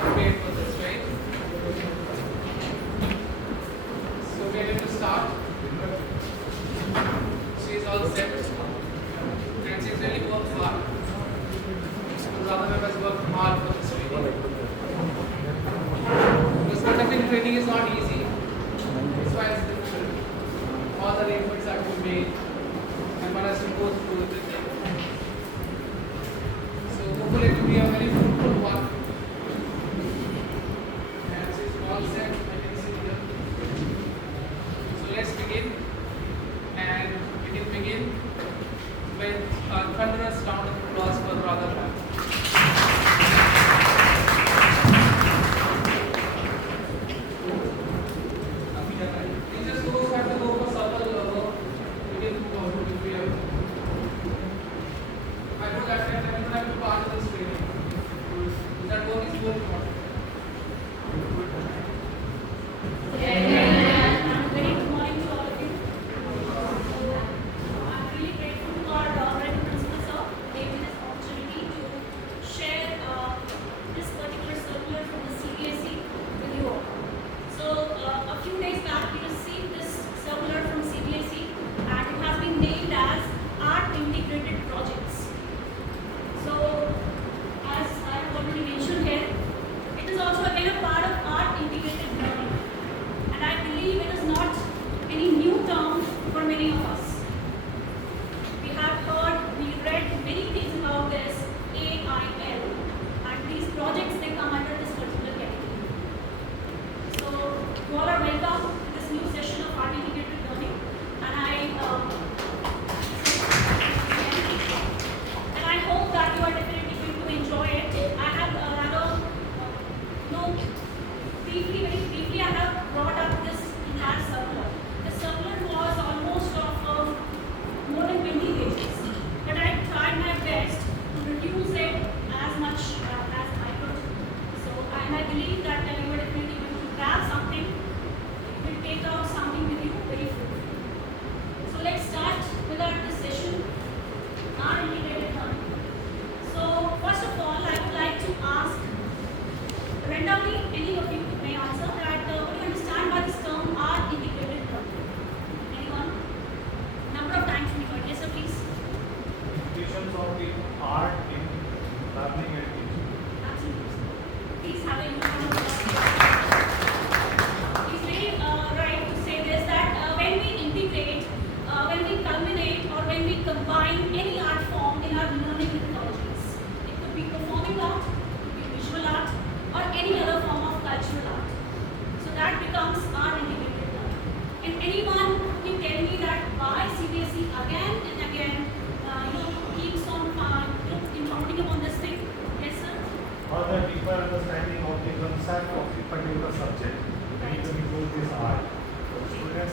prepared for this, right? So we are going to start. She is all set and she's really worked hard. Anuradha has worked hard for this training. Because conducting training is not easy. That's why it's difficult. All the efforts have to be made and one has to go through everything. So hopefully it will be a very fruitful one. And she's all set, I can see here. So let's begin. And we can begin with a thunderous round of applause for Anuradha.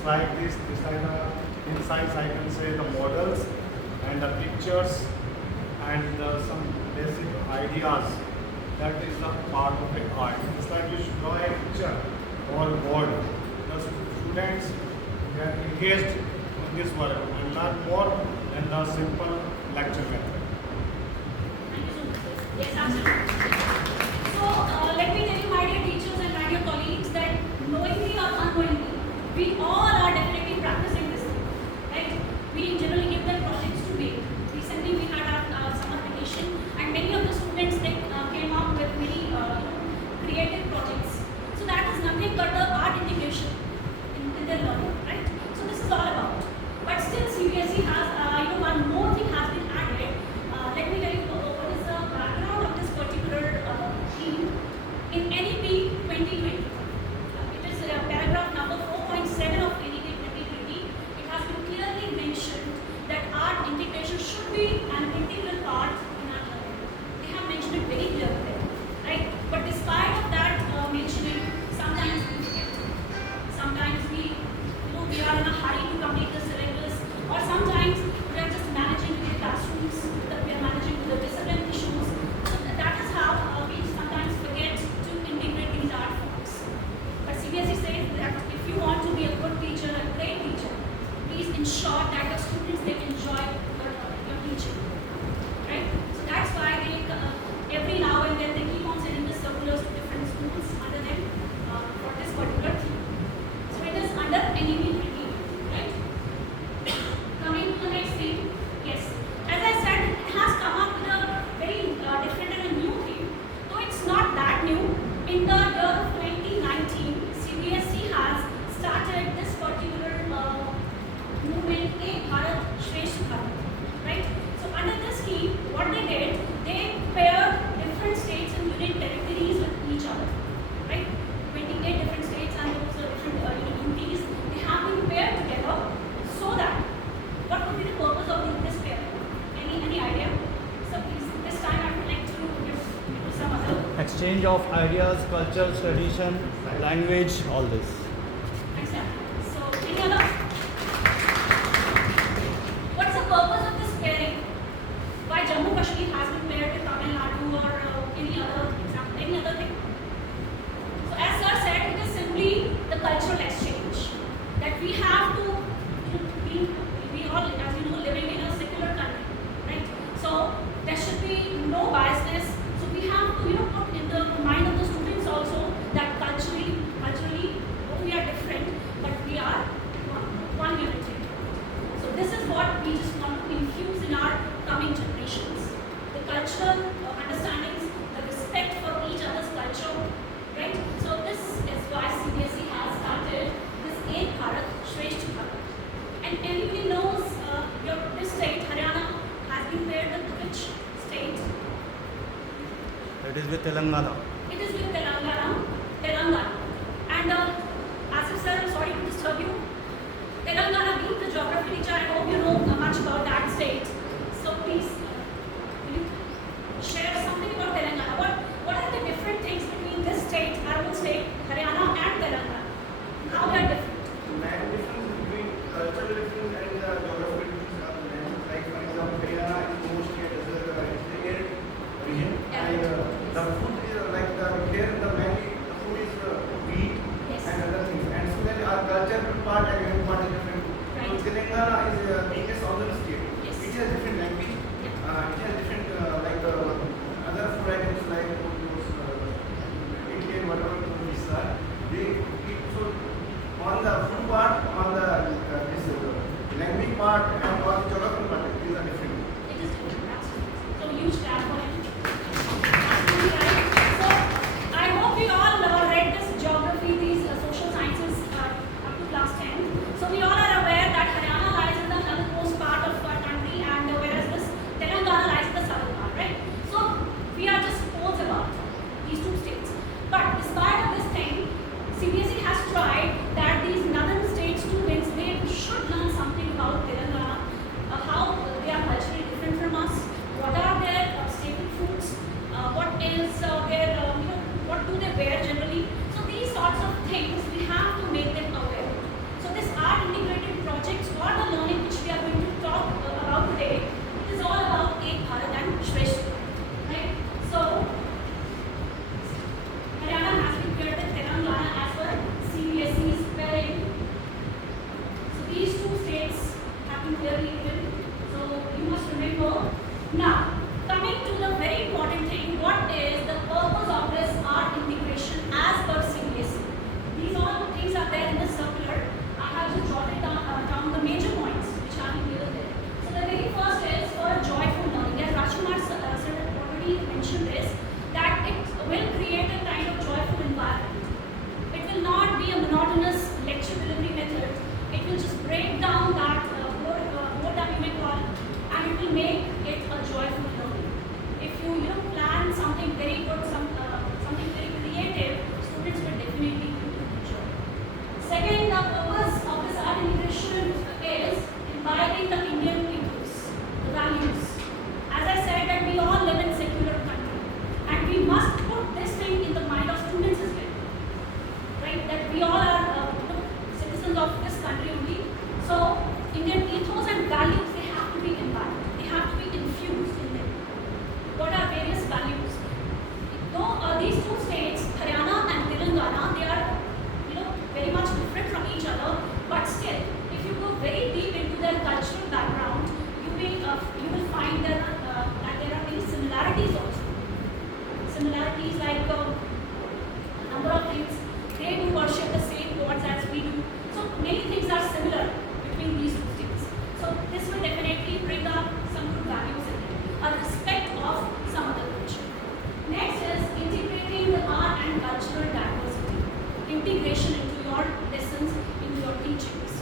Like this kind of insights, I can say the models and the pictures and some basic ideas. That is the part of the art. It's like you should draw a picture or board. The students get engaged in this work and learn more than the simple lecture method. Yes, absolutely. So let me tell you, my dear teachers and my dear colleagues, that knowingly or unknowingly, we all are definitely practicing this thing, right? We generally give them projects to make. Recently, we had our summer vacation, and many of the students they came up with many creative projects. So that is nothing but the art integration in their learning, right? So this is all about. But still, CBSE has one more thing has been added. Let me tell you what is the background of this particular exchange of ideas, cultures, tradition, language, all this. Exactly. So, any other? What's the purpose of this pairing? Why Jammu Kashmir has been paired with Tamil Nadu or any other example, any other thing? So, as sir said, it is simply the cultural exchange that we have to we all, as you know, living in a secular country, right? So there should be no biasness. So we have to, put in the mind of the students also that culturally, though we are different, but we are one unity. So this is what we just want to infuse in our coming generations: the cultural understandings, the respect for each other's culture, right? So this is why CBSE has started this Ek Bharat Shresth Bharat. And anybody knows this state, Haryana, has been paired with which state? It is with Telangana. It is with Telangana. And Asif sir, I'm sorry to disturb you. Telangana, being the geography teacher, I hope you know much about that state. So please, will you share something about Telangana? What are the different things between this state, I would say, Haryana and Telangana? How they are different? Main difference between cultural difference and geographical difference are main. Like for example, Haryana is mostly a desert, it's the arid region, and the food is like here the mainly the food is wheat Yes. and other things. And so then our cultural part and human part is different. Right. So Telangana is being a southern state. Yes. It has different language. It has different other food items like those Indian whatever foods are. They eat so. On the food part, on the this language part, and on the geographical part, these are different. It is different, absolutely. So huge clap for him. Absolutely right. So I hope we all read this geography, these social sciences up to class 10. So we all are aware that Haryana lies in the northernmost part of our country, and whereas this Telangana lies in the southern part, right? So we are just poles apart, these two states. But despite of this thing, CBSE has tried that these northern state students, they should learn something about Telangana, how they are culturally different from us, what are their staple foods, what is their, what do they wear generally. So these sorts of things, we have to make them aware. So this art integrated projects or the learning which we are going to talk about today, it is all about Ek Bharat and Shresth Bharat, right? So Haryana has been paired with Telangana as per CBSE's pairing. So these two states have been clearly given. So you must remember. Now, coming to the very important thing, what is the purpose of this art integration as per CBSE? These all things are there in the circular. I have just jotted down the major points which are clear there. So the very first is for joyful learning. As Rajkumar sir already mentioned this, that it will create a kind of joyful environment. It will not be a monotonous lecture delivery method. It will just break down that board that you may call, and it will make it a joyful learning. If you plan something very good, something very creative, students will definitely enjoy. Second, the purpose of this art integration is imbibing the Indian ethos, the values. As I said, that we all live in secular country, and we must put this thing in the mind of students as well, right? That we all are citizens of this country only. So Indian ethos and values, they have to be imbibed. They have to be infused in them. What are various values? Though these two states, Haryana and Telangana, they are very much different from each other, but still, if you go very deep into their cultural background, you will find that there are many similarities also. Similarities like a number of things. They do worship the same gods as we do. So many things are similar between these two states. So this will definitely bring up some good values in it. A respect of some other culture. Next is integrating the art and cultural diversity. Integration into your lessons, into your teachings.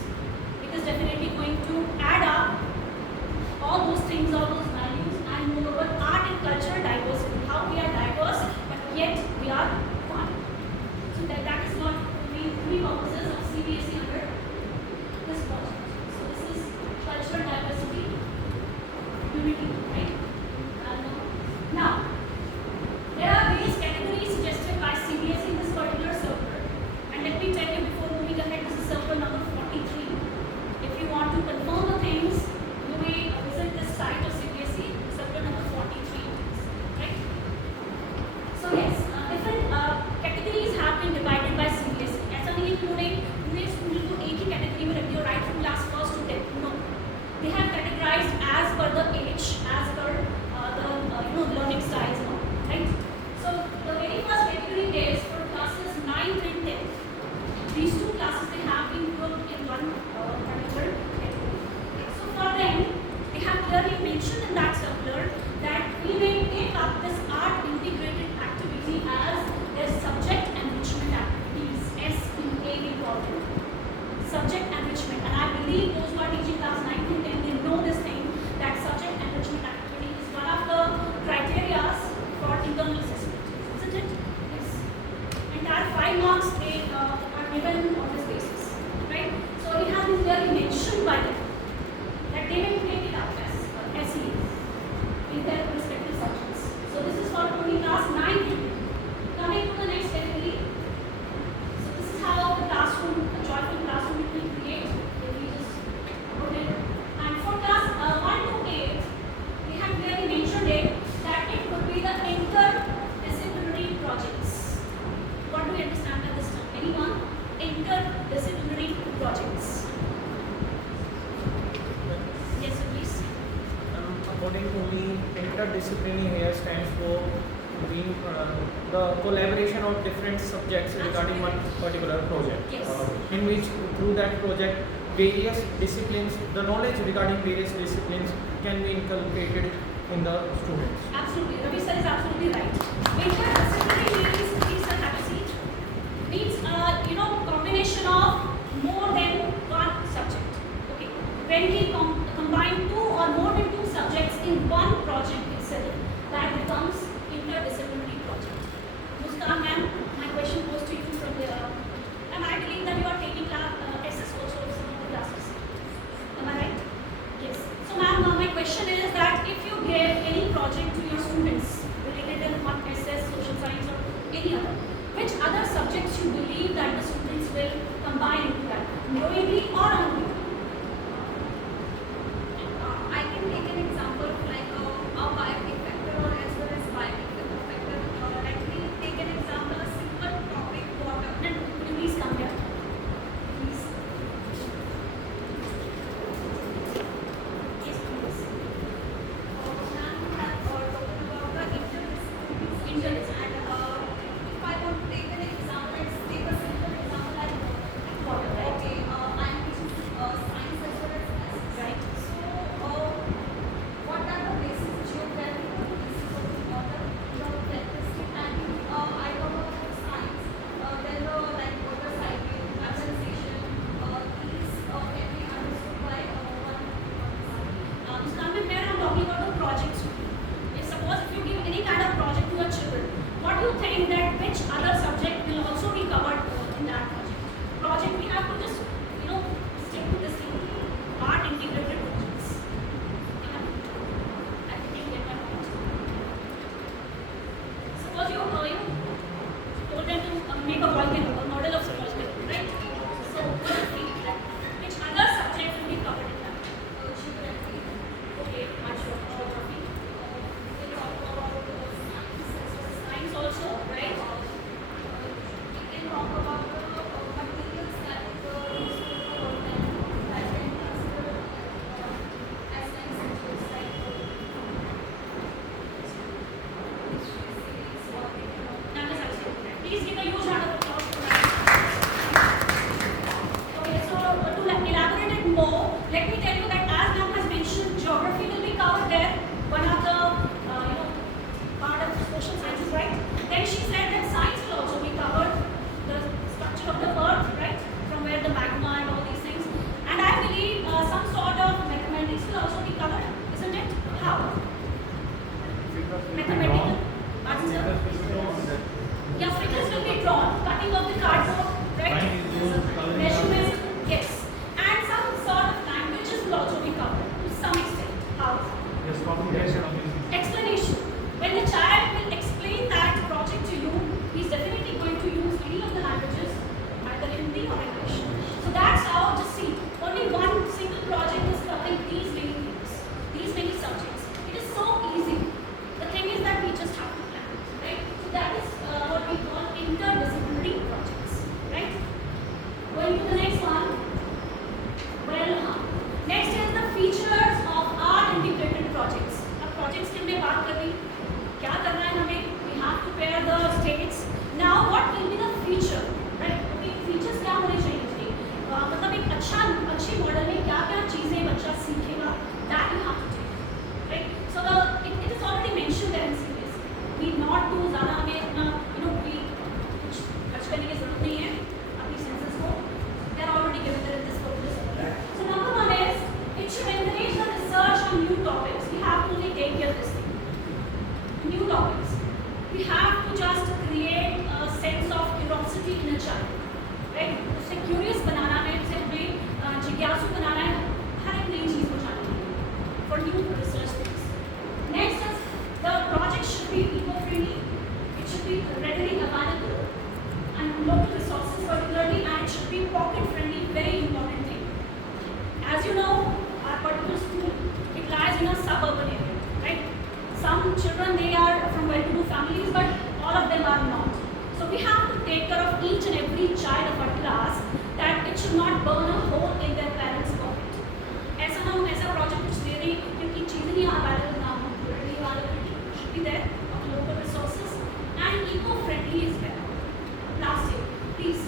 It is definitely going to add up all those things, all those values, and moreover art and cultural diversity. How we are diverse, but yet we are marks they are given on this basis, right? So it has been clearly mentioned by them that they may take it up as SE in their respective subjects. So this is for only class 9. Coming to the next category. So this is how the classroom, a joyful classroom it will create. If we just put it. And for class 1 to 8, we have clearly mentioned it that it could be the interdisciplinary projects. What do you understand by this term? Anyone? Interdisciplinary projects. Yes, sir, please. According to me, interdisciplinary here stands for being the collaboration of different subjects regarding one particular project. Yes. In which through that project, various disciplines, the knowledge regarding various disciplines can be inculcated in the students. Absolutely. Ravi sir is absolutely right. Interdisciplinary means, please sir, have a seat, means combination of more than one subject. Okay. When we combine 2 or more than 2 subjects in one project itself, that becomes interdisciplinary project. Muskan ma'am, my question goes to you from there. And I believe that you are taking SS also in some of the classes. Am I right? Yes. So ma'am, my question is that if you give any project to your students related to one SS, social science or any other, which other subjects you believe that the students will combine into that, knowingly or unknowingly? I can take an example like a biotic factor or as well as biotic factor. Let me take an example, a simple topic, water. No, no, could you please come here? Please. Yes, please. Ma'am, we have talking about the interdisciplinary and if I want to take an example, let's take a simple example like Water, right? okay, I am teaching science as well as maths. Right. So, what are the basic geographical pieces of the water, the electricity, and I talk about science, then the like water cycle, condensation, these can be understood by one. Muskan ma'am, here I'm talking about the projects. If suppose if you give any kind of project to your children, what do you think that which other subject will also be covered in that project? Project we have to just stick to this thing, art integrated projects. I think get my point. Suppose you told them to make a volcano, a model of a volcano, right? So what do you think that which other subject will be covered in that? Geography, Okay, much geography. we talk about science as well as Science also, right? we can talk about the materials that used for volcano that can be considered as like subjects like history series or economics. That is absolutely right. Please give a huge round of applause for that. Okay, so to elaborate it more, let me tell you that as ma'am has mentioned, geography will be covered there. One of the part of social sciences, right? Then she said that science will also be covered, the structure of the earth, right? From where the magma and all these things. And I believe some sort of mathematics will also be covered, isn't it? How? Mathematical. Pardon, sir? Yeah, figures will be drawn, cutting of the cardboard, right? Measurements, yes. And some sort of languages will also be covered to some extent. How? Yes, communication. Explanation. When the child will explain that project to you, he's definitely going to use any of the languages, either Hindi or English. So that's how, just see, only one single project is covering these many things, these many subjects. It is so easy. The thing is that we just have to plan, right? So that is what we call interdisciplinary projects, right? Going to the next one. Well, next is the features of our integrated projects. अब projects के हमने बात कर ली, क्या करना है हमें? We have to pair the states. Now what will be the feature, right? Okay, features क्या होने चाहिए उसके? मतलब एक अच्छी मॉडल में क्या-क्या चीजें बच्चा सीखेगा? That you have to take, right? So it is already mentioned there in series. Need not to ज़्यादा हमें अपना कुछ खर्च करने की जरूरत नहीं है अपनी senses को. They are already given there in this particular. So number one is it should encourage the research on new topics. We have to only take care of this thing. New topics. We have to just create a sense of curiosity in a child, right? उसे curious बनाना है, उसे हमें जिज्ञासु बनाना है हर एक नई चीज़ को जानने के लिए, for new research things. Next is the project should be eco-friendly, it should be readily available, and local resources particularly, and it should be pocket-friendly, very important thing. As you know, our particular school, it lies in a suburban area, right? Some children, they are from well-to-do families, but all of them are not. So we have to take care of each and every child of our class that it should not burn a hole in their parents' pocket. ऐसा ना हो ऐसा project कुछ दे दें क्योंकि चीज़ें ही available ना हो, readily availability should be there of local resources and eco-friendly is there. Plastic, please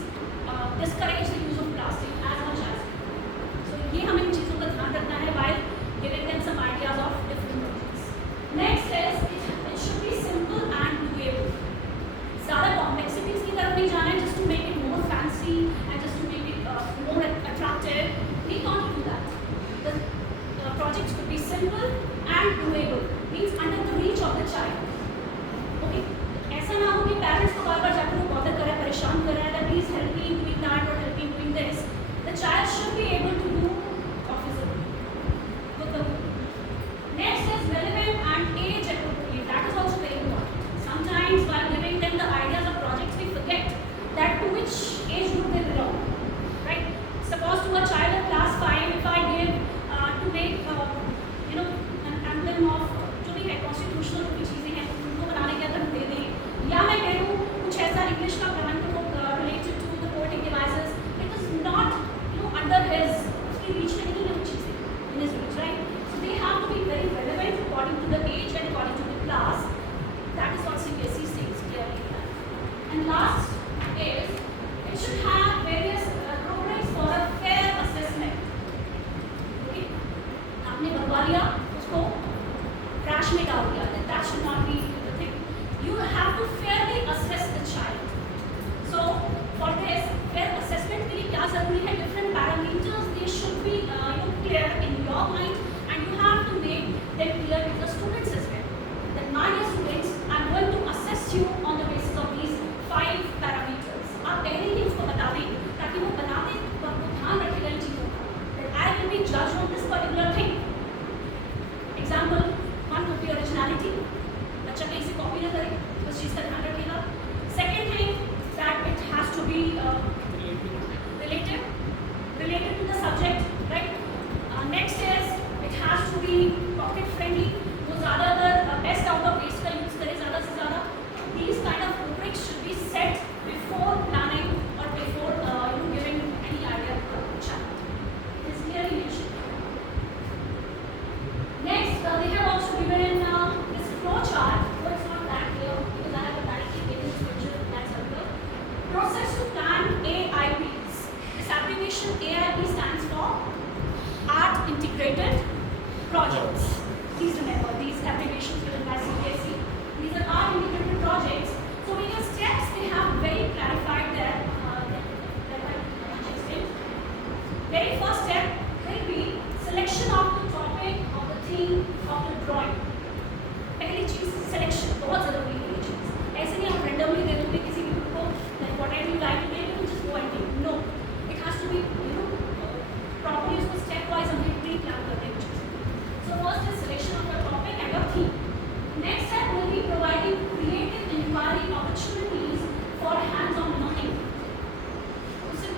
discourage the use of plastic as much as possible. So ये हमें इन चीज़ों का ध्यान रखना है while giving them some ideas of different projects. Next is it should be simple and doable. ज़्यादा complexities की तरफ नहीं जाना है just to make it more fancy and just to make it more attractive. We can't do that. The projects could be simple and doable. Means under the reach of the child. Okay. ऐसा ना हो कि parents को बार-बार जाकर वो bother कर रहा है, परेशान कर रहा है that please help me doing that or help me doing this. The child should be able to do officially. Next is relevant and age appropriate. That is also very important. Sometimes while giving them the ideas of projects, we forget that to which age group they belong. Right? Suppose to a child of class 5, if I give to make an emblem of जो भी है constitutional जो भी चीज़ें हैं उनको बनाने के अगर दे दें या मैं कह दूँ कुछ ऐसा इंग्लिश का प्रबंध हो related to the poetic devices, it is not under his उसकी reach में नहीं है वो चीज़ें in his reach, right? So they have to be very relevant according to the age and according to the class. That is what CBSE says clearly. And last is it should have various rubrics for a fair assessment. Okay? आपने बनवा लिया उसको trash में डाल दिया, then that should not be the thing. You have to fairly assess the child. So for this fair assessment के लिए क्या ज़रूरी है? Different parameters they should be clear in your mind, and you have to make them clear to the students as well. That my dear students, I am going to assess you on the basis of these 5 parameters. आप पहले ही उसको बता दें ताकि वो बनाते वक्त वो ध्यान रखेगा इन चीज़ों का. That I will be judged on this particular thing. Example, one would be originality. बच्चा कहीं से कॉपी ना करे, उस चीज़ का ध्यान रखेगा. Second thing, that it has to be related to the subject, right? Next is it has to be pocket friendly. वो ज़्यादातर best out of waste का use करे ज़्यादा से ज़्यादा. These kind of rubrics should be set before planning or before giving any idea to the child. It is clearly mentioned. Next, they have also given in this flow chart. But it's not that clear because I have a directly given this picture. That's helpful. Process to plan AIPs. This abbreviation AIP stands for Art Integrated Projects. Please remember these abbreviations given by CBSE. These are art integrated projects. So various steps they have very clarified there. Very first step will be selection of the topic of the theme of the drawing. पहली चीज selection बहुत ज़रूरी है ये चीज. ऐसे नहीं आप randomly दे दोगे किसी भी को like whatever you like to make, you just go and do. No, it has to be properly उसको step wise हमें pre-plan करने की चीज़. So first is selection of the topic and the theme. Next step will be providing creative inquiry opportunities for hands-on learning. उसे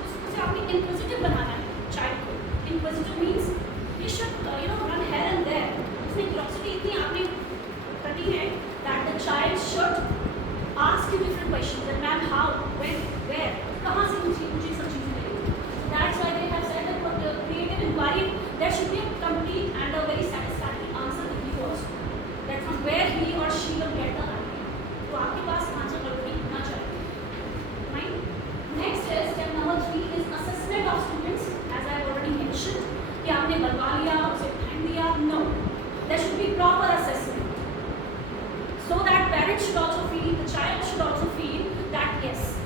आपने inquisitive बनाना है child को. Inquisitive means he should run here and there. उसमें curiosity इतनी आपने करनी है that the child should ask you different questions. That ma'am, how, when, where, कहाँ से मुझे सब चीज़ें मिलेंगी. That's why they have said that for the creative inquiry there should be a complete and a very satisfactory answer to give also. That from where he or she will get the idea. तो आपके पास answer already होना चाहिए. Right? Next is step number 3 is assessment of students. As I have already mentioned, कि आपने बनवा लिया, उसे फेंक दिया. No, there should be proper assessment. So that parents should also feel, the child should also feel that yes,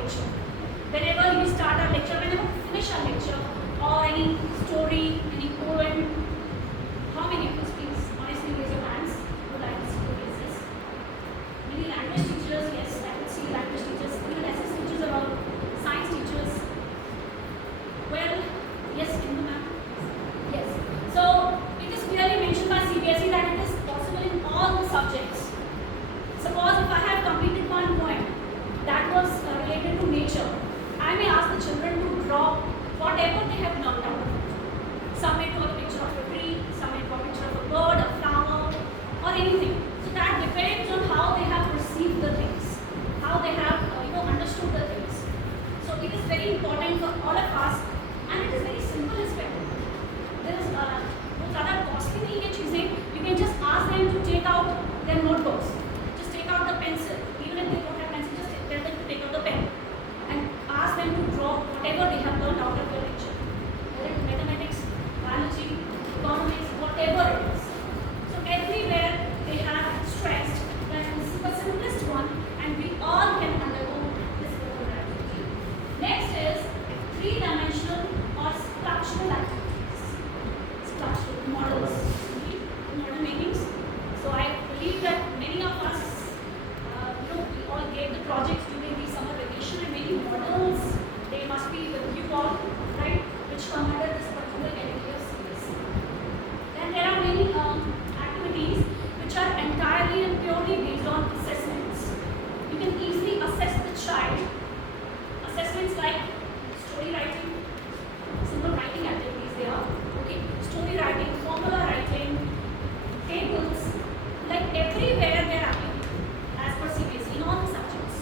lecture. Whenever we start our lecture, whenever we finish our lecture, or any story, any poem, how many of us, please, honestly raise your hands, would like to see your faces? Many language teachers, yes, I could see language teachers, even SS teachers or science teachers. Well, yes, Hindu ma'am? Yes. So, it is clearly mentioned by CBSE that it is possible in all the subjects. Suppose if I have completed one poem that was related to nature, I may ask the children to draw whatever they have learned out of it. Some may draw a picture of a tree, some may draw a picture of a bird, a flower, or anything. So that depends on how they have perceived the things, how they have understood the things. So it is very important for all of us, and it is very simple as well. There is those other costly नहीं है चीजें. You can just ask them to take out their notebooks, just take out the pencil. Even if they don't have pencil, just tell them to take out the pen and ask them to draw whatever they have learned out of your lecture. Whether it's mathematics, biology, economics, whatever it is. So everywhere they have stressed that this is the simplest one, and we all can undergo this level of activity. Next is three-dimensional or structural activities. Structural models, model makings. So I believe that many of us, we all gave the projects during the summer vacation, and many models, they must be with you all, right, which come under this particular category of series. Then there are many activities which are entirely and purely based on assessments. You can easily assess the child. Assessments like story writing, simple writing activities they are, okay, story writing, formula writing, tables, like everywhere they are applicable as per CBSE in all the subjects.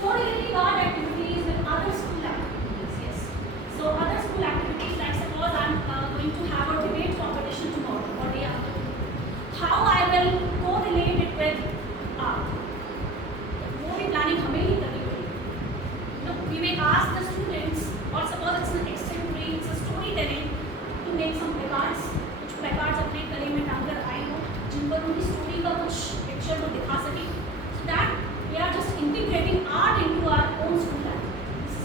Correlating art activities with other school activities, yes. So other school activities, like suppose I am going to have a debate competition tomorrow or day after. How I will correlate it with art? वो भी planning हमें ही करनी पड़ेगी. We may ask the students, or suppose it's an extemporary, it's a storytelling, to make some placards, कुछ placards अपने गले में टांग कर आए हो, जिन पर उनकी story का कुछ picture को दिखा सके. So that we are just integrating art into our own school activities.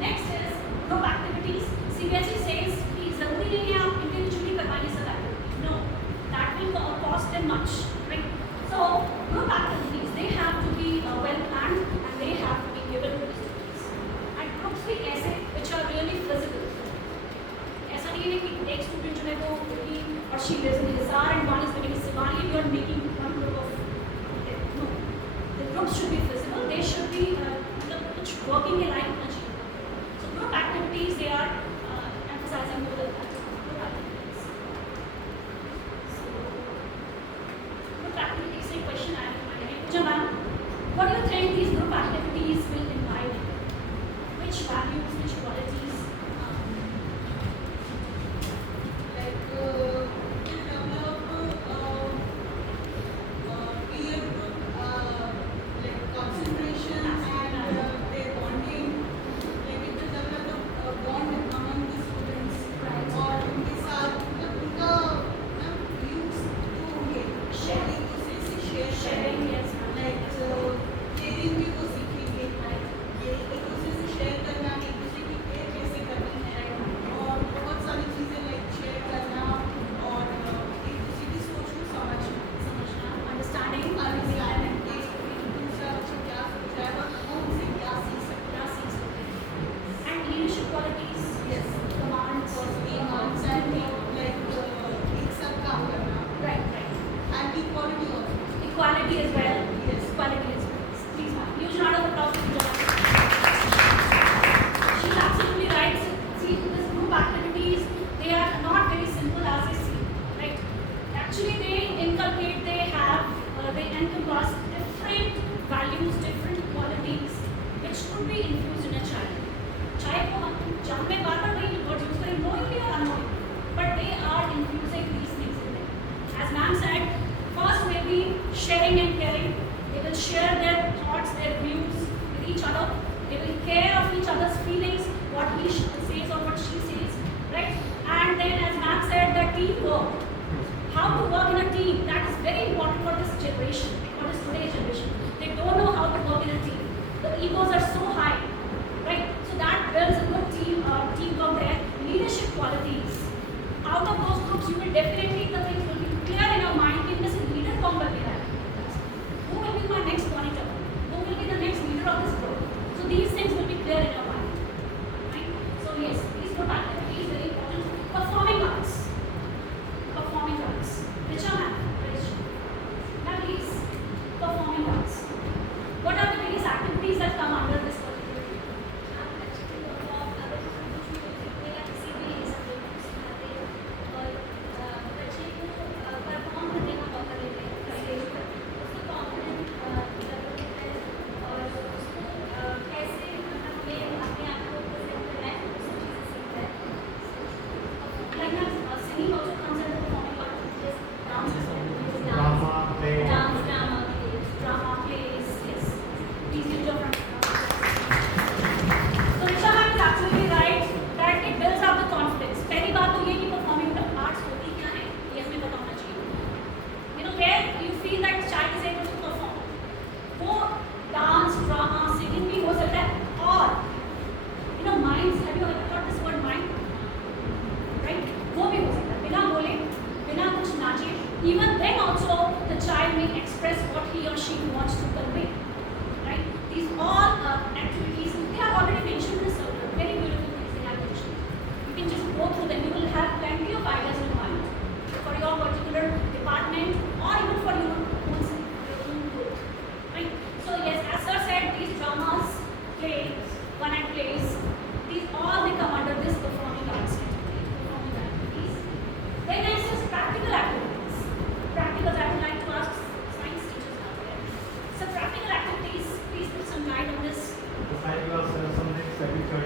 Next is group activities. CBSE says कि जरूरी नहीं है आप individually करवाइए सब activities. No, that will cost them much, right? So group activities, they have to be well planned, and they have to be given to the students. And groups भी ऐसे which are really feasible. ऐसा नहीं है कि एक student जो है वो ही और she lives in Hisar and one is living in Siwani, you are making one group of them. No, the groups should be feasible. They should be कुछ working alike होना चाहिए. So group activities, they are emphasizing more than that. Group activities. So group activities से question आया हमारे लिए. पूछा ma'am, what do you think these group activities will imbibe? Which values, which qualities? Like develop peer group, like concentration and their bonding. Like it will develop a bond among the students. Right. और उनके साथ उनका views जो होंगे Sharing. एक दूसरे से share Sharing, yes, ma'am. Like caring भी वो सीखेंगे. ये एक दूसरे से शेयर करना, एक दूसरे की केयर कैसे करनी है, और बहुत सारी चीज़ें लाइक शेयर करना और एक दूसरे की सोच को समझना. Understanding, अंडरस्टैंडिंग कि दूसरा बच्चा क्या सोच रहा है और हम उनसे क्या सीख सकते क्या सीख सकते हैं. And leadership qualities, हैं. Yes commands, commands and like एक साथ काम करना right, right. and equality also. Equality as well. Yes. Equality as well. Please, ma'am. Huge round of applause for Joanna. She's absolutely right. See, these group activities, they are not very simple as they seem, right? Actually, they inculcate, they encompass different values, different qualities, which could be infused in a child. चाहे वो हम जहाँ में बार-बार वही words use करें, knowingly or unknowingly, but they are infusing these things in them. As ma'am said, first may be sharing and caring. They will share their thoughts, their views with each other. They will care of each other's feelings, what he says or what she says, right? And then, as ma'am said, the teamwork. How to work in a team, that is very important for this generation, for this today's generation. They don't know how to work in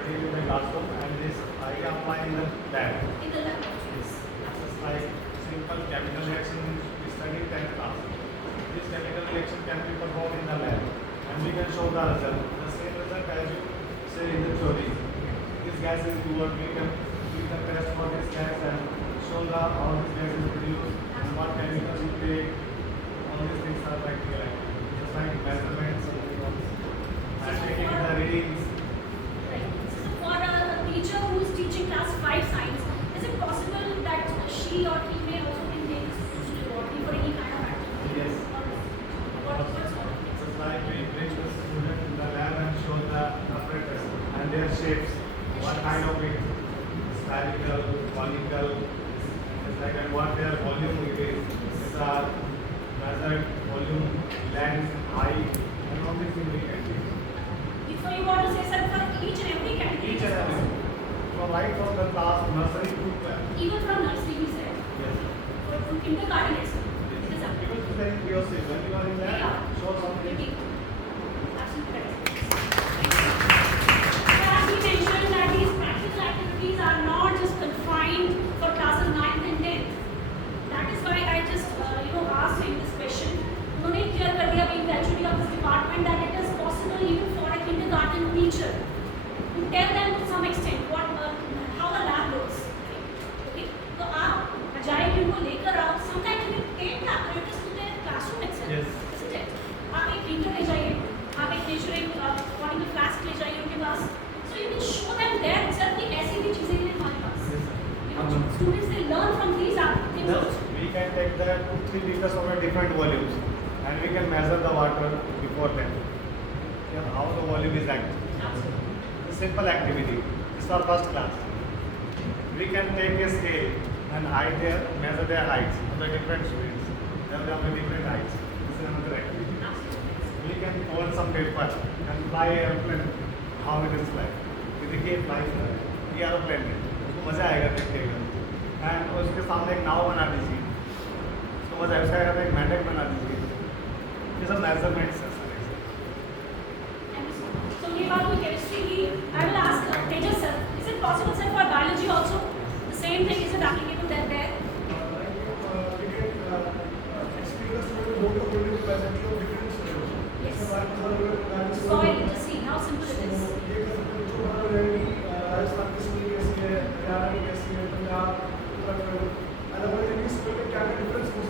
material in the classroom and this I apply in the lab. In the laboratories. Just like simple chemical reaction we study in 10th class. This chemical reaction can be performed in the lab and we can show the result. The same result as you say in the theory. This gas is good, we can test for this gas and show the how this gas is produced and what chemicals you take. All these things are practical activities. Just like measurements and taking the readings. Right. So for a teacher who is teaching class 5 science, is it possible that she or he may also be made to laboratory for any kind of activity? Yes. Or what sort of things? Just like we bring the student in the lab and show the apparatus and their shapes. What kind of it? Spherical, conical, just like and what their volume it is. These are measured volume, length, height, and all these things we can do. So you want to say, sir, for each and every category? Each and every. So right from the class nursery to 12. Even from nursery, you said? Yes. From kindergarten itself? It is happening. Even to very curiosity, when you are in there, Yeah. show something. Absolutely correct. So as we mentioned that these practical activities are not just confined for classes 9th and 10th. That is why I just asked him this question. उन्होंने clear कर दिया being the HOD of this department that it is possible even for a kindergarten teacher to tell them to some extent what how the lab looks. Okay, तो आप अजाय की उनको लेकर आओ. Sometimes you can take the apparatus to their classroom itself. Yes. Isn't it? आप एक printer ले जाइए, आप एक measuring body flask ले जाइए उनके पास. So you can show them there itself कि ऐसी भी चीजें हैं हमारे पास. You know, students they learn from these things also. We can take the 2-3 liters of a different volumes and we can measure the water before them. Yeah, how the volume is acting. Absolutely. It's a simple activity. It's for first class. We can take a scale and measure their heights of the different students. They have different heights. This is another activity. Absolutely. We can hold some paper and fly airplane. How it is like. देखिए fly ये airplane है. उसको मजा आएगा देखने में. And उसके सामने एक नाव बना दीजिए. उसको मजा आएगा. उसका अगर एक मेंढक बना दीजिए. ये सब measurements हैं सारे. So ये बात हुई chemistry की. I will ask Tejas sir. Is it possible sir for biology also? The same thing is it applicable there? Yes. Soil. Just see how simple it is.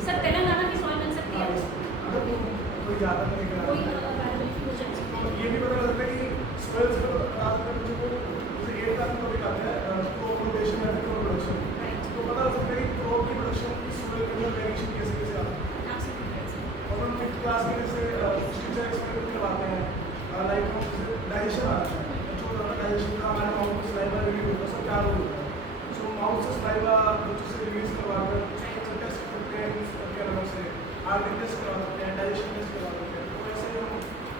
Sir Telangana की soil बन सकती है कोई biology project. ये भी पता लगता है कि स्पेल्स को रात में बच्चों को जैसे 8 क्लास में भी आते हैं क्रॉप रोटेशन या फिर प्रोडक्शन तो पता लग सकता है कि क्रॉप की प्रोडक्शन की सोइल के अंदर वेरिएशन कैसे कैसे आता है Absolutely right, sir. और हम 5th क्लास में जैसे टीचर एक्सपेरिमेंट भी करवाते हैं लाइक हम डाइजेशन आता है जो डाइजेशन का हमारे माउथ में सलाइवा रिलीज होता है सब क्या रोल होता है सो माउथ से सलाइवा बच्चों से रिलीज करवाकर टेस्ट करते हैं के अलग से आर्टिक टेस्ट करवा सकते हैं डाइजेशन टेस्ट करवा सकते हैं तो ऐसे हम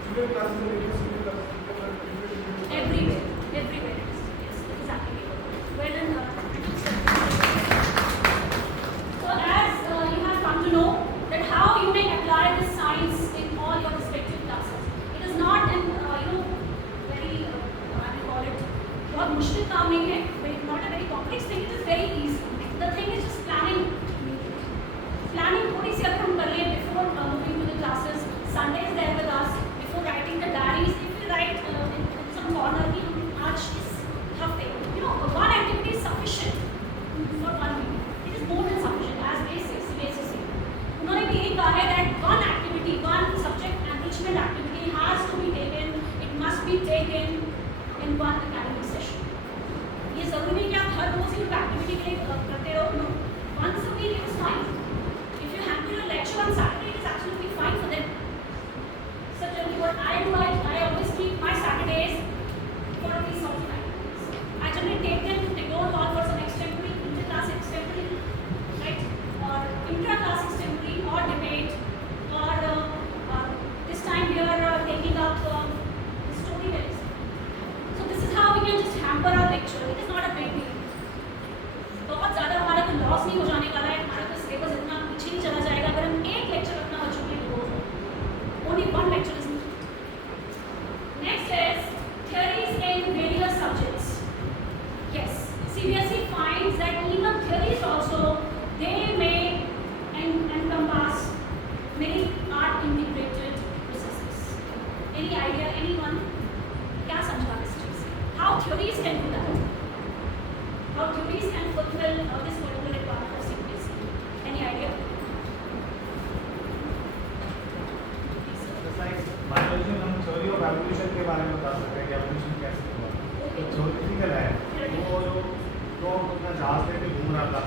जूनियर क्लास में लेकर सीनियर क्लास में Everywhere it is. Yes, it is applicable. Well done, sir. So as you have come to know that how you may apply this science in all your respective classes. It is not an very I will call it बहुत मुश्किल काम नहीं है. Not a very complex thing. It is very easy. The thing is just planning. Planning थोड़ी सी अगर हम कर लें before moving to the classes. Sunday is there with us. Before writing the diaries, if we write in some corner कि हम आज इस हफ्ते, one activity is sufficient for 1 week. It is more than sufficient as they say. उन्होंने भी यही कहा है that one activity, one subject enrichment activity has to be taken. It must be taken in one academic session. ये जरूरी नहीं कि आप हर रोज ही एक्टिविटी के लिए करते रहो. No, once a week it is fine. If you have your lecture on Saturday, it is absolutely fine for them. So generally what I do, I always keep my Saturdays for these sort of activities. I generally take them to Tagore Hall for some extemporary, inter-class extemporary, right? Or intra-class extemporary or debate. Or this time we are taking up storytelling. So this is how we can just hamper our lecture. It is not a big deal. बहुत ज़्यादा हमारा कोई loss नहीं हो जाने वाला है. हमारा कोई सिलेबस इतना पीछे नहीं चला जाएगा अगर हम एक लेक्चर idea, anyone? क्या समझा इस चीज से? How theories can do that? How theories can fulfill this particular requirement of secrecy? Any idea? Please, sir. जैसा एक बायोलॉजी में हम थ्योरी ऑफ एवोल्यूशन के बारे में बता सकते हैं कि एवोल्यूशन कैसे हुआ। तो थ्योरेटिकल है, वो जो अपना जहाज लेके घूम रहा था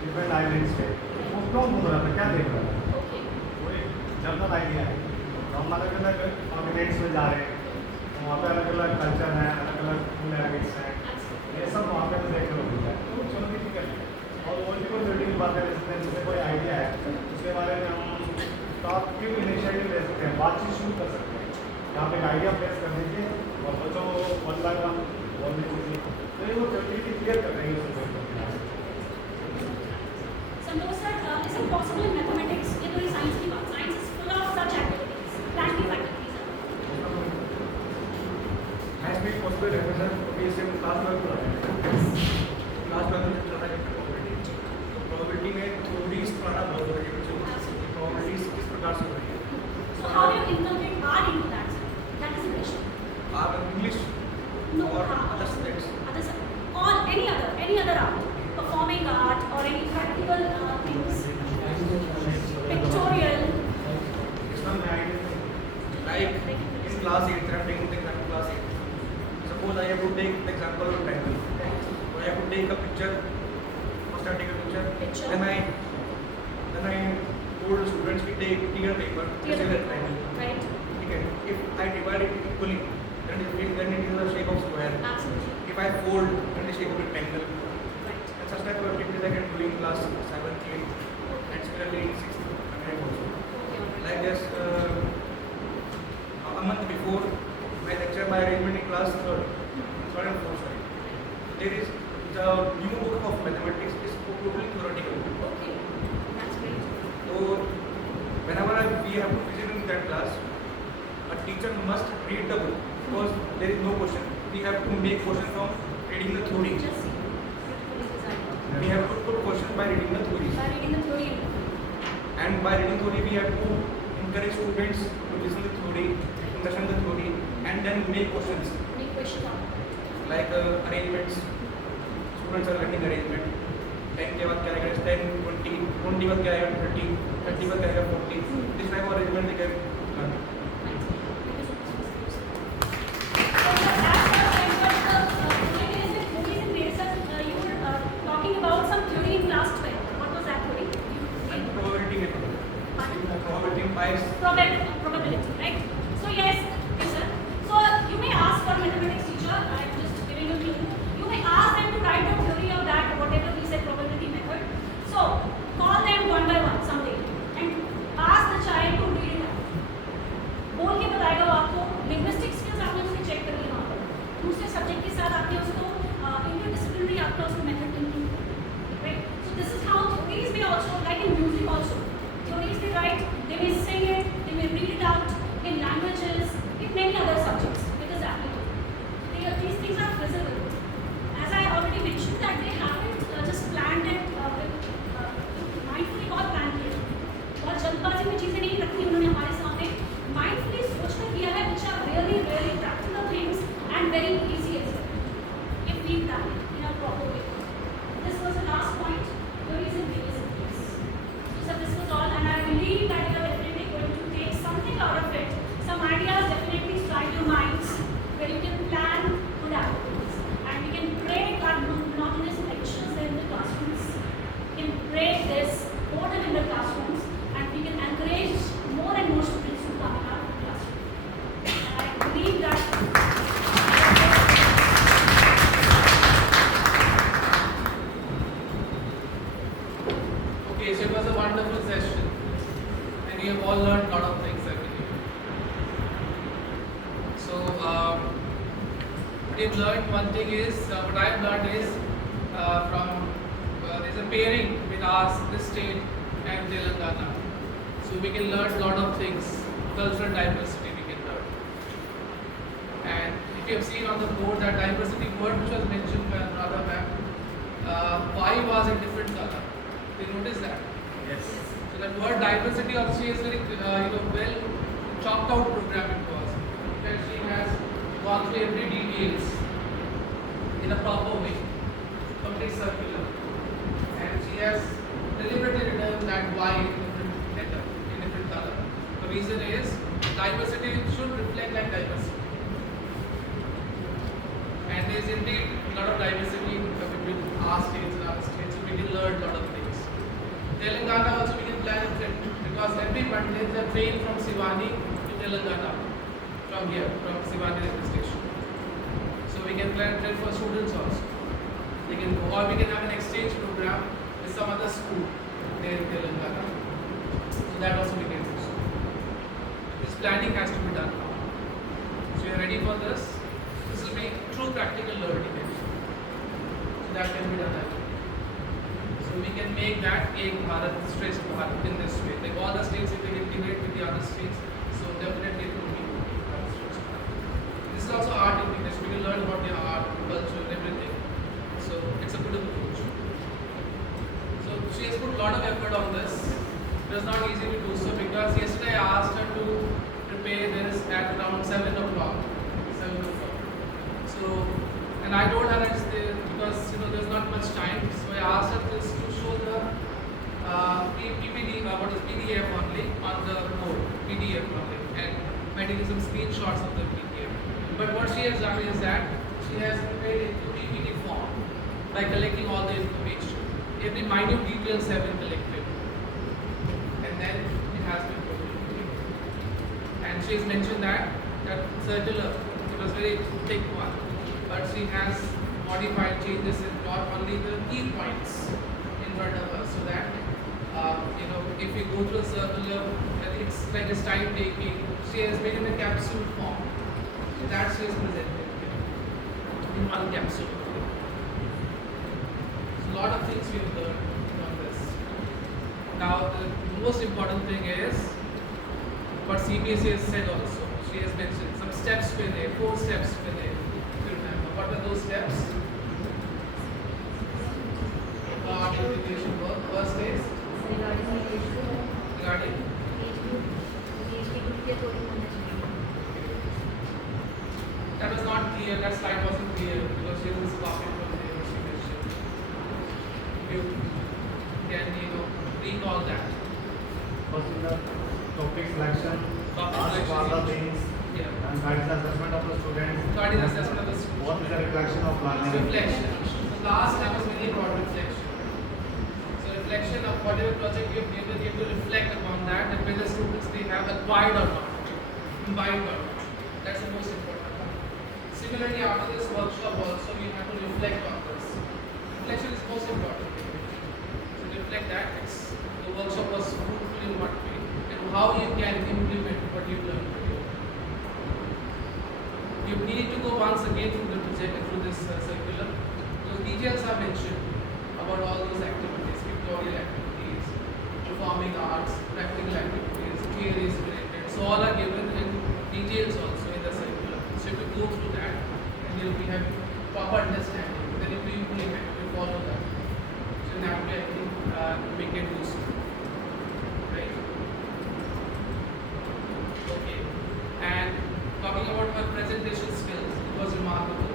डिफरेंट आइलैंड्स पे, वो क्यों घूम रहा था, क्या देख रहा था? Okay. वो एक जनरल आइडिया है। तो हम अलग अलग कॉन्टिनेंट्स में जा रहे हैं, तो वहाँ पे अलग अलग कल्चर हैं, अलग अलग फूड हैबिट्स हैं, ये सब वहाँ पे देखने को मिलता है। तो थ्योरेटिकल है। और ओरिजिनल थ्योरेटिकल बात करें, जैसे कोई आइडिया है उसके बारे में हम क्यों इनिशिएटिव ले सकते हैं, बातचीत शुरू कर सकते हैं। यहाँ पे आइडिया प्लेस कर दीजिए और बच्चों को बोलना का बोलने दीजिए, तो ये वो थ्योरेटिकली क्लियर कर देंगे उसको। Santosh sir, is it possible in mathematics? ये तो साइंस की बात, science is full of such activities, planning activities. Has been possible represent PSM class में probability में theories पढ़ना बहुत जरूरी है बच्चों को। Probabilities किस प्रकार से हो रही है? So how do you inculcate art into that, sir? That is the question. आप English No, or other subjects? Other subjects. Or any other art, performing art or any practical things, pictorial. Like in class 8, I'm taking the example class 8. Suppose I have to take the example of triangle. So I have to take a picture. First I take a picture. Then I told the students to take clear paper. This is a triangle. Right. Okay. If I divide it equally, then it is the shape of square. Absolutely. If I fold, then the shape of rectangle. Right. And such type of activities I can do in class 7th, 8th, and similarly in 6th and also. Like this, a month before I lecture my arrangement in class 3rd and 4th. There is the new book of mathematics is totally theoretical. Okay. That's great. So whenever we have to visit in that class, a teacher must read the book because there is no question. We have to make question from reading the theory. Just see. Beautifully designed. We have to put question by reading the theory. By reading the theory. And by reading theory, we have to encourage students to listen to theory, understand the theory, and then make questions Any question on like arrangements. Students are learning arrangement. 10 के बाद क्या आएगा? 10, 20, 20 बाद क्या आएगा? 30, 30 बाद क्या आएगा? 40. This type of arrangement they can learn. Talking about some theory in class 12. What was that theory? And probability method. Probability implies Probability, right? So yes, sir. So you may ask for mathematics teacher. I am just giving you a clue. You may ask them to write the theory of that, whatever we said, probability method. So call them one by one someday and ask the child to read it out. बोल के बताएगा वो आपको linguistic skills आपने उससे check कर लिया वहाँ पर दूसरे सब्जेक्ट के साथ आपने उसको interdisciplinary आपने उसको method include कर right? So this is how theories may also, like in music also, theories they write, they may sing it, they may read it out in languages, in many other subjects. It is applicable. These things are visible. As I already mentioned that they haven't just planned it with mindfully बहुत plan किया बहुत जल्दबाजी में चीजें नहीं रखी उन्होंने हमारे सामने mindfully सोच कर किया है which are really really practical things and very easy as well if we plan it in a proper way. This was the last point. Theories and various things. So this was all, and I believe that you are definitely going to take something out of it. Some ideas definitely strike your minds where you can plan good activities and we can break our monotonous lectures in the classrooms. We can break this boredom in the classrooms and we can encourage more and more students to come in our classroom. And I believe that Okay, so it was a wonderful session and you have all learned a lot of things, I believe. So, what you've learned, one thing is, what I've learned is there's a pairing with us, this state and Telangana. So we can learn a lot of things, cultural diversity we can learn. And if you have seen on the board that diversity word which was mentioned by Anuradha ma'am, why was it different color? Did you notice that? Yes. So that word diversity also is very well chopped out program it was. In fact, she gone through every details in a proper way, complete circular, and she has deliberately written that why in different letter, in different color. The reason is diversity should reflect like diversity, and there is indeed a lot of diversity between our states and other states, so we can learn a lot of things. Telangana also we can plan a trip because every Monday there is a train from Shivani to Telangana from here, from Shivani railway station. So we can plan a trip for students also. They can go, or we can have an exchange program with some other school there in Telangana. So that also we can do. So this planning has to be done now. So you are ready for this? This will be true practical learning. So that can be done. So we can make that Ek Bharat, Shresth Bharat in this way. Like all the states, if they integrate with the other states, so definitely it will be Shresth Bharat. This is also art integration. We can learn about the art, culture, and everything. So it's a good approach. So she has put a lot of effort on this. It was not easy to do so because yesterday I asked her to prepare this at around 7 o'clock. 7 o'clock. So, and I told her that because there's not much time, so I asked her just to show the PPD, what is PDF only on the board, PDF only, and taking some screenshots of the PDF. But what she has done is that she has prepared it into PPT form by collecting all the information. Every minute details have been collected, and then it has been put in PPT. And she has mentioned that circular, it was very thick one, but she has modified changes and brought only the key points in front of us so that if we go through a circular, it's like a time taking. She has made it in a capsule form. So that she has presented in one capsule. So a lot of things we have learned from this. Now the most important thing is what CBSE has said also. She has mentioned some steps were there, 4 steps were there. If you remember, what were those steps? Identification work. First is regarding that was not clear. That slide wasn't clear because she was copying from the information. You can recall that. First is the topic selection, Topic ask selection. all the things, Yeah. and guide the assessment of the students. Guiding assessment of the student. What is the reflection of learning? Reflection. The last time was very important, reflection. So reflection of whatever project you have given, you have to reflect upon that and whether students they have acquired or not, imbibed or not. That's the most important part. Similarly, after this workshop also, we have to reflect on this. Reflection is most important. So reflect that the workshop was fruitful in what way and how you can implement what you learned today. You need to go once again through the project, through this circular. Those details are mentioned about all those activities, pictorial activities, performing arts, practical activities, theories related. So all are given in details also in the circular. So if you go through that, and you'll be having proper understanding. Then if you implement, you follow that. So in that way, I think we can do so. Right? Okay. And talking about her presentation skills, it was remarkable.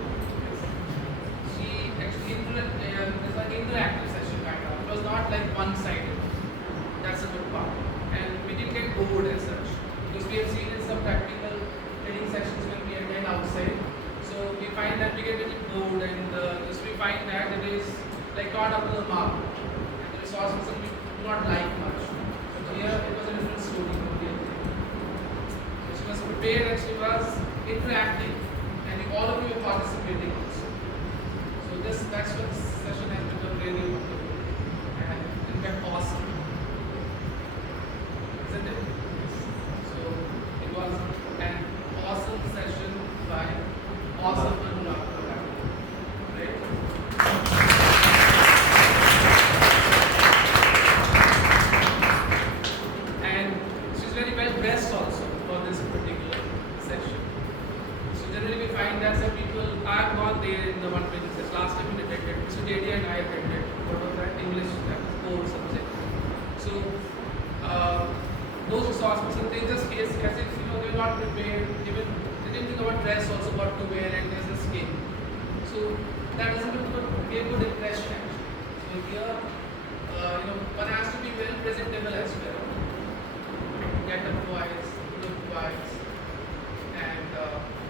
She actually it's an interactive session kind of. It was not like one-sided. That's a good part. And we didn't get bored as such because we have seen in some practical training sessions when we attend outside. So we find that we get a little bored and just we find that it is like not up to the mark. And the resource person we do not like much. But here it was a different story completely. She was prepared and she was interacting, and all of you were participating also. So that's what this session has become really wonderful and in fact awesome, isn't it? So it was an awesome session by awesome Anuradha, right? And she's very well dressed also for this particular session. So generally we find that some people are gone there in the one training session. Last time we attended, Mr. Dedi and I attended. What was that? English, that core subject. So those resource persons, they just as if they were not prepared, even they anything about dress, also what to wear, and there's a skin. So that doesn't give good impression actually. So here, one has to be well presentable as well. Get up wise, look wise, and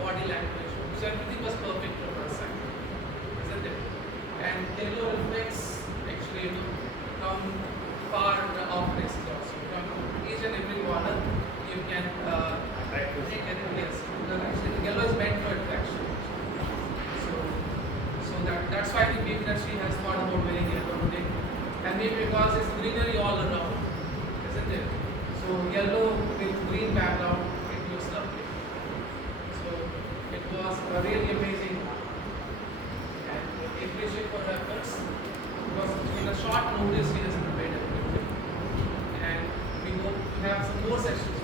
body language. So everything was perfect from her side, isn't it? And yellow reflects actually from far off places also. From each and every corner you can take anything else. Because actually yellow is meant for attraction. So that's why the film industry has thought about wearing yellow today. And maybe because it's greenery all around, isn't it? So yellow with green background, it looks lovely. So it was really amazing. And we appreciate for her efforts. Because in a short notice she has prepared everything. And we hope to have some more sessions